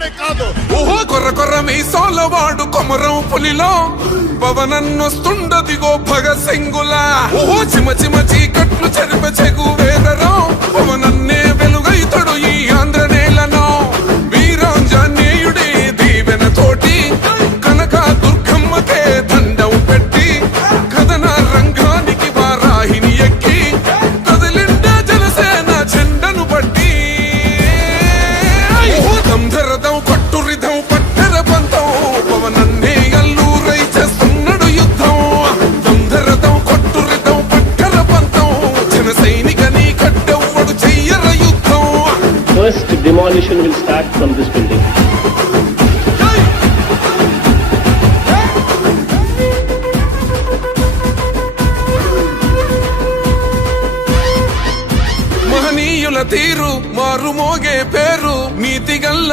తెలంగాణనే కాదు. ఓహో కొర్ర కొర్ర మీసాలవాడు కొమరం పులిలో పవనన్నొస్తుండదిగో భగత్ సింగులా. ఓహో చిమ చిమ చీకట్లు చెరిప చెగు వేదరో పవనన్నే వెలుగైతడు ఈ ఆంధ్ర నేలను. వీరాంజనేయుడి దీవెన తోటి కనక దుర్గమ్మకే దండం పెట్టి కథన రంగానికి వారాహిని ఎక్కి కదిలిండ జనసేన జెండను బట్టి. దంధరదం కొట్టురిదం పట్టర పంతం పవనన్నే అల్లూరై చేస్తున్నాడు యుద్ధం. దంధరదం కొట్టురిదం పట్టర పంతం జన సైనిక నీ కట్టెవ్వడు చెయ్యర యుద్ధం. First demolition will start from this building. మహనీయుల తీరు మారు మోగే పేరు నీతిగల్ల